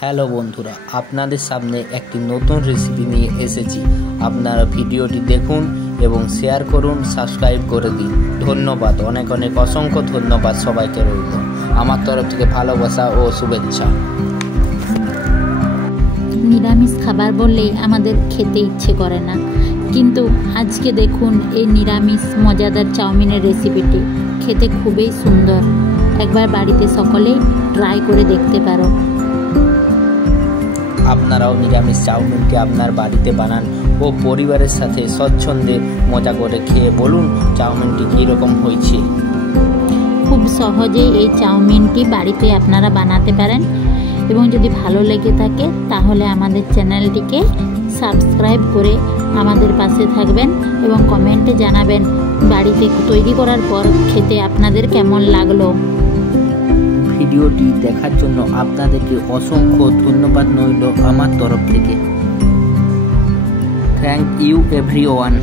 Hello বন্ধুরা, আপনাদের সামনে একটি নতুন রেসিপি নিয়ে এসেছি। আপনারা ভিডিওটি দেখুন এবং শেয়ার করুন, সাবস্ক্রাইব করে দিন। ধন্যবাদ, অনেক অনেক অসংখ্য ধন্যবাদ সবাইকে রইল আমার তরফ থেকে ভালোবাসা ও শুভেচ্ছা। নিরামিষ খাবার বললেই আমাদের খেতে ইচ্ছে করে না, কিন্তু আজকে দেখুন এই নিরামিষ মজাদার চাউমিনের রেসিপিটি খেতে খুবই সুন্দর। একবার বাড়িতে সকলেই ট্রাই করে দেখতে পারো। আপনারাও নিরামিষ চাউমিনটি আপনার বাড়িতে বানান ও পরিবারের সাথে স্বচ্ছন্দে মজা করে খেয়ে বলুন চাউমিনটি কীরকম হয়েছে। খুব সহজেই এই চাউমিনটি বাড়িতে আপনারা বানাতে পারেন এবং যদি ভালো লেগে থাকে তাহলে আমাদের চ্যানেলটিকে সাবস্ক্রাইব করে আমাদের পাশে থাকবেন এবং কমেন্টে জানাবেন বাড়িতে তৈরি করার পর খেতে আপনাদের কেমন লাগলো। ভিডিওটি দেখার জন্য আপনাদেরকে অসংখ্য ধন্যবাদ রইল আমার তরফ থেকে। Thank you everyone.